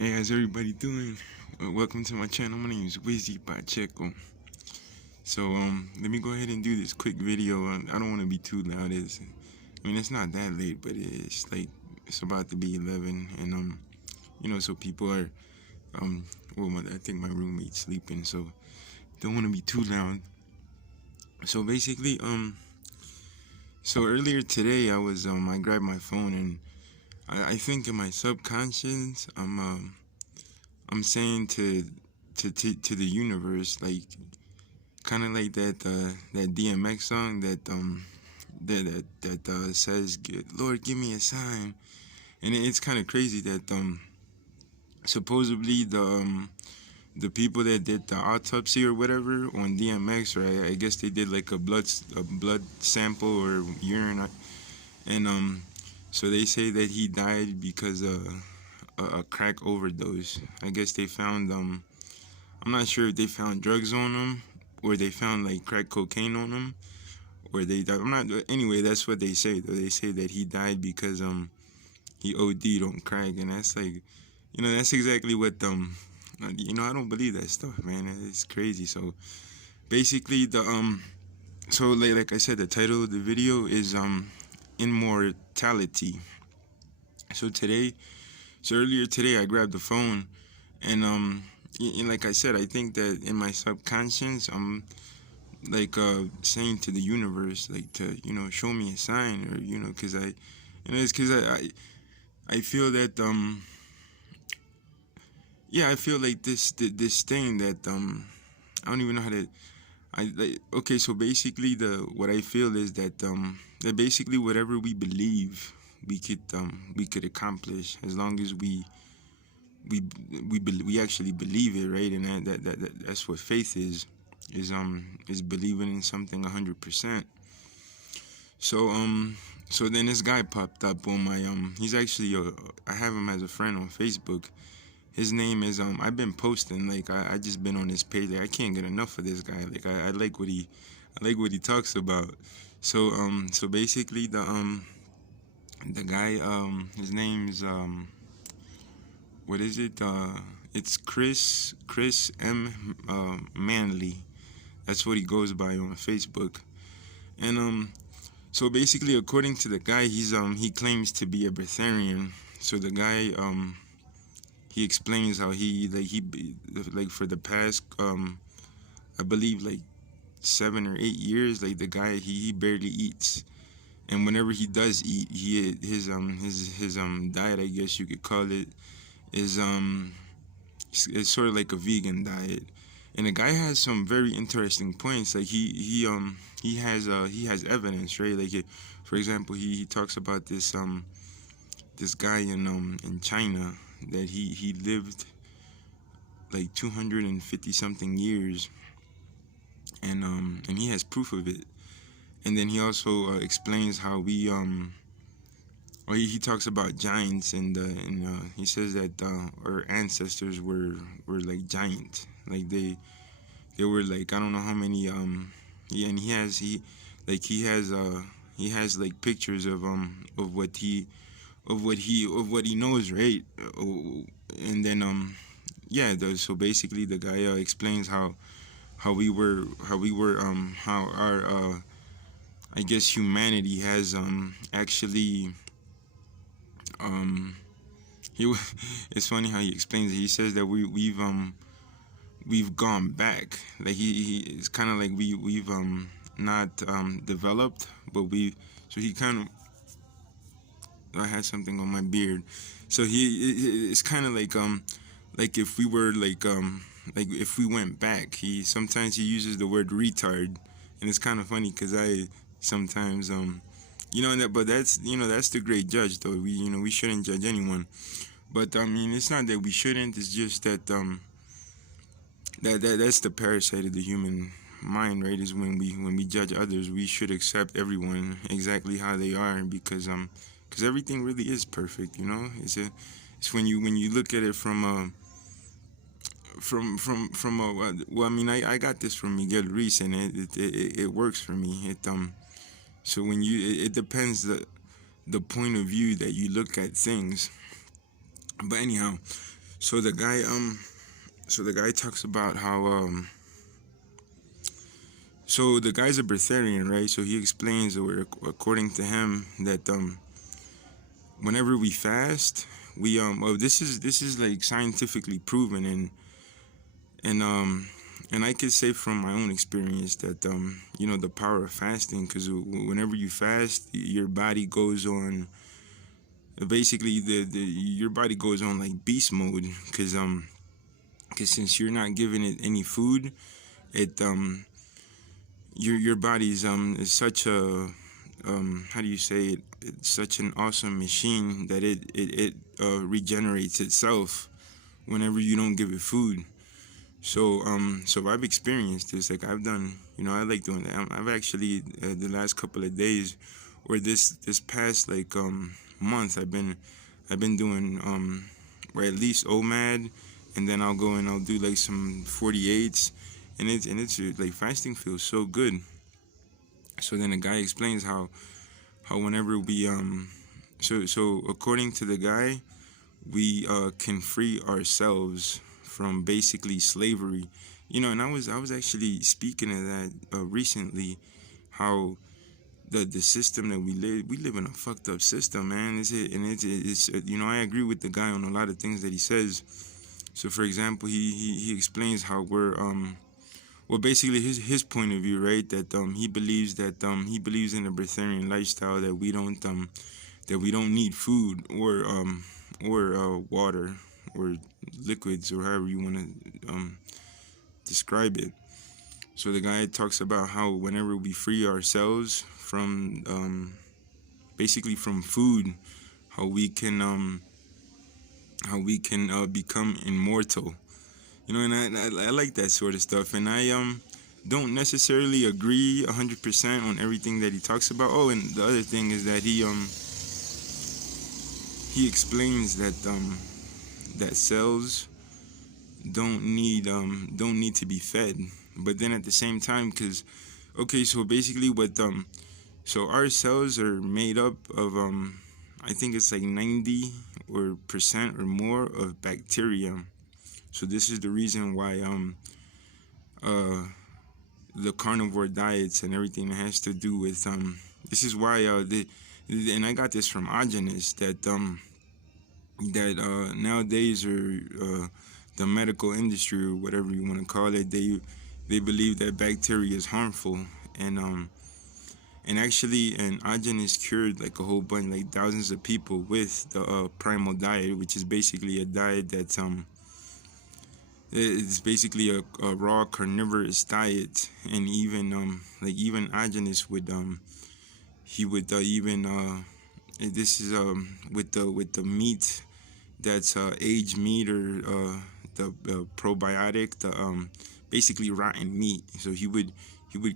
Hey, how's everybody doing? Welcome to my channel. My name is Wizzy Pacheco. So, let me go ahead and do this quick video. I don't want to be too loud. It's not that late, but it's about to be 11, and so people are, I think my roommate's sleeping, so don't want to be too loud. So basically, so earlier today, I grabbed my phone, and I think in my subconscious, I'm saying to the universe, like kind of like that DMX song that says, "Lord, give me a sign," and it's kind of crazy that supposedly the people that did the autopsy or whatever on DMX, right? I guess they did like a blood sample or urine, and so they say that he died because a crack overdose. I guess they found I'm not sure if they found drugs on him or they found like crack cocaine on him or they died. I'm not. Anyway, that's what they say. Though they say that he died because he OD'd on crack, and that's like, that's exactly what I don't believe that stuff, man. It's crazy. So basically so like I said, the title of the video is immortality. So earlier today I grabbed the phone, and like I said, I think that in my subconscious I'm like saying to the universe, like, to show me a sign, or because it's because I feel that I feel like this thing that I don't even know how to. Okay, so basically the what I feel is that basically whatever we believe we could accomplish, as long as we actually believe it, right? And that's what faith is believing in something 100%. So then this guy popped up on my he's actually I have him as a friend on Facebook. His name is I've been posting, like, I just been on his page. Like, I can't get enough of this guy. Like, I like what he talks about. So basically the guy, his name's what is it? It's Chris M Manley. That's what he goes by on Facebook. And so basically, according to the guy, he claims to be a breatharian. So the guy he explains how he for the past I believe like 7 or 8 years, like, the guy, he barely eats, and whenever he does eat, his diet, I guess you could call it, is it's sort of like a vegan diet. And the guy has some very interesting points. Like, he has evidence, right? Like, for example, he talks about this guy in China, that he lived like 250 something years, and he has proof of it. And then he also explains how he talks about giants, and he says that our ancestors were like giant, like they were like, I don't know how many yeah, and he has like pictures of what he knows, right? And then so basically the guy explains how our I guess humanity has actually um he it's funny how he explains it. He says that we've gone back. Like, he it's kind of like we've not developed, but we so he kind of I had something on my beard. So it's kind of like if we were like if we went back. He sometimes he uses the word retard, and it's kind of funny because I sometimes but that's the great judge, though. We shouldn't judge anyone, but I mean, it's not that we shouldn't. It's just that that's the parasite of the human mind, right? Is when we judge others, we should accept everyone exactly how they are, because everything really is perfect. It's when you look at it from well, I mean, I got this from Miguel Ruiz, and it works for me. So when it depends the point of view that you look at things. But anyhow, So the guy talks about how so the guy's a breatharian, right? So he explains, or according to him, that whenever we fast, we well, this is like scientifically proven, and and I could say from my own experience that you know, the power of fasting, because whenever you fast, your body goes on basically the your body goes on like beast mode, because since you're not giving it any food, it your body's is such a how do you say it, it's such an awesome machine that it regenerates itself whenever you don't give it food. So I've experienced this. Like I've done, you know, I like doing that. I've actually the last couple of days, or this past like month, I've been doing or at least OMAD, and then I'll go and I'll do like some 48s, and it's like fasting feels so good. So then the guy explains how whenever we so according to the guy, we can free ourselves from basically slavery. You know, and I was actually speaking of that recently, how the system that we live in a fucked up system, man. It's you know, I agree with the guy on a lot of things that he says. So for example, he explains how we're well, basically his point of view, right? That he believes in a breatharian lifestyle, that we don't need food or water or liquids, or however you want to describe it. So the guy talks about how whenever we free ourselves from basically from food, how we can become immortal. You know, and I like that sort of stuff, and I don't necessarily agree 100% on everything that he talks about. Oh, and the other thing is that he explains that that cells don't need to be fed, but then at the same time, because okay, so basically what so our cells are made up of I think it's like 90 or percent or more of bacteria. So this is the reason why uh the carnivore diets and everything that has to do with this is why and I got this from Agenis, that nowadays, or the medical industry, or whatever you want to call it, they believe that bacteria is harmful, and actually an Agenis cured like a whole bunch, like thousands of people with the primal diet, which is basically a diet that's it's basically a raw carnivorous diet. And even like even Agenis would he would even this is with the meat that's aged meat, or the probiotic, the basically rotten meat. So he would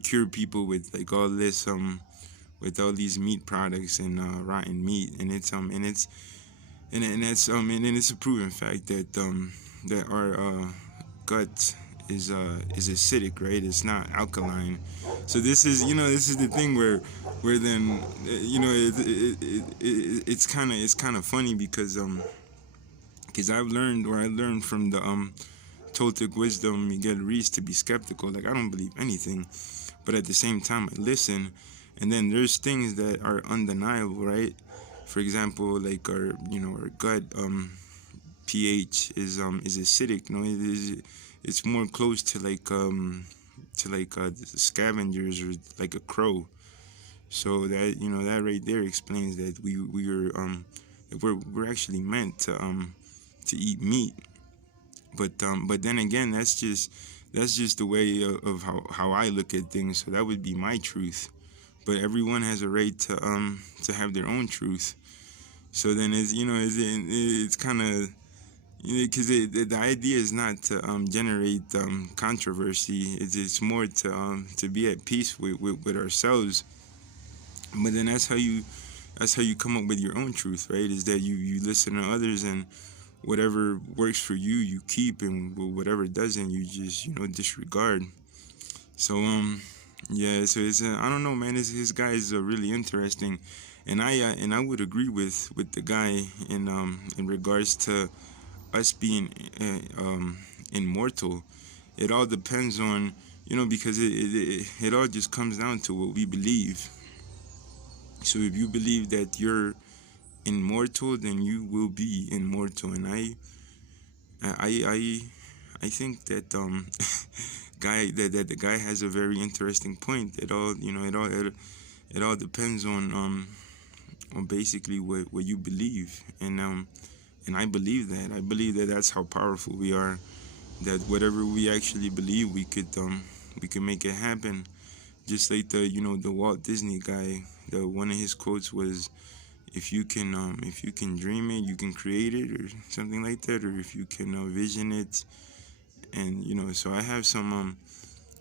cure people with like all this with all these meat products and rotten meat, and that's and then it's a proven fact that that our gut is acidic, right? It's not alkaline. So this is the thing where then it's kind of funny, because I learned from the Toltec wisdom Miguel Ruiz to be skeptical. Like I don't believe anything, but at the same time I listen, and then there's things that are undeniable, right? For example, like our gut pH is acidic. It's more close to like scavengers, or like a crow. So that right there explains that we're actually meant to eat meat. But then again, that's just the way of how I look at things. So that would be my truth. But everyone has a right to have their own truth. So then it's kind of, because the idea is not to generate controversy. It's more to be at peace with ourselves. But then that's how you come up with your own truth, right? Is that you listen to others, and whatever works for you you keep, and whatever doesn't you just disregard. So yeah, so it's I don't know, man. His guy is really interesting, and I would agree with the guy in regards to us being immortal, it all depends on, because it all just comes down to what we believe. So if you believe that you're immortal, then you will be immortal. And I think that that the guy has a very interesting point. It all depends on basically what you believe. And I believe that. I believe that that's how powerful we are. That whatever we actually believe, we could make it happen. Just like the Walt Disney guy. The one of his quotes was, if you can dream it, you can create it, or something like that. Or if you can vision it. And so I have some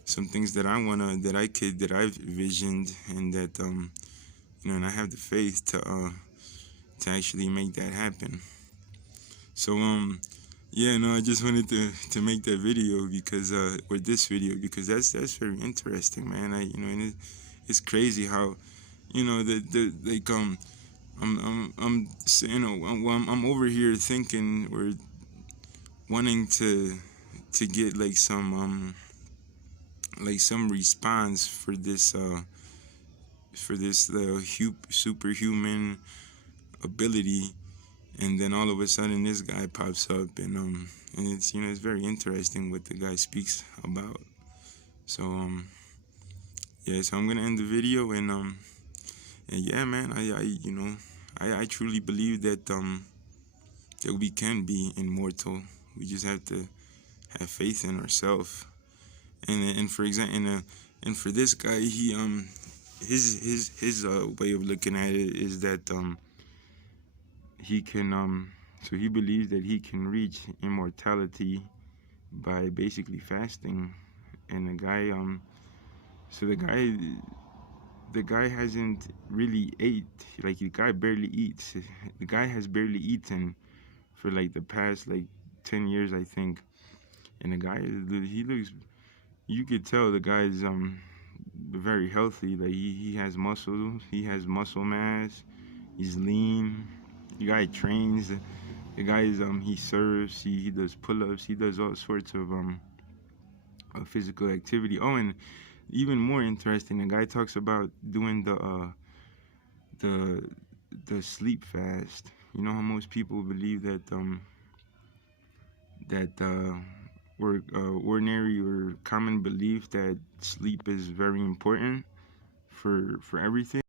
things that that I've visioned, and that and I have the faith to actually make that happen. So yeah, no, I just wanted to make that video because or this video, because that's very interesting, man. And it's crazy how the like I'm I'm over here thinking, or wanting to get like some response for this superhuman ability. And then all of a sudden this guy pops up, and it's it's very interesting what the guy speaks about. So yeah, so I'm gonna end the video. And yeah, man, I truly believe that we can be immortal. We just have to have faith in ourselves. And for example, and for this guy, he his way of looking at it is that he can so he believes that he can reach immortality by basically fasting. And so the guy hasn't really ate. Like, the guy barely eats. The guy has barely eaten for like the past like 10 years, I think. And the guy, he looks, you could tell the guy's very healthy. Like, he has muscles, he has muscle mass, he's lean. The guy trains. The guy is he serves, he does pull-ups, he does all sorts of physical activity. Oh, and even more interesting, the guy talks about doing the sleep fast. You know how most people believe that or ordinary or common belief that sleep is very important for everything.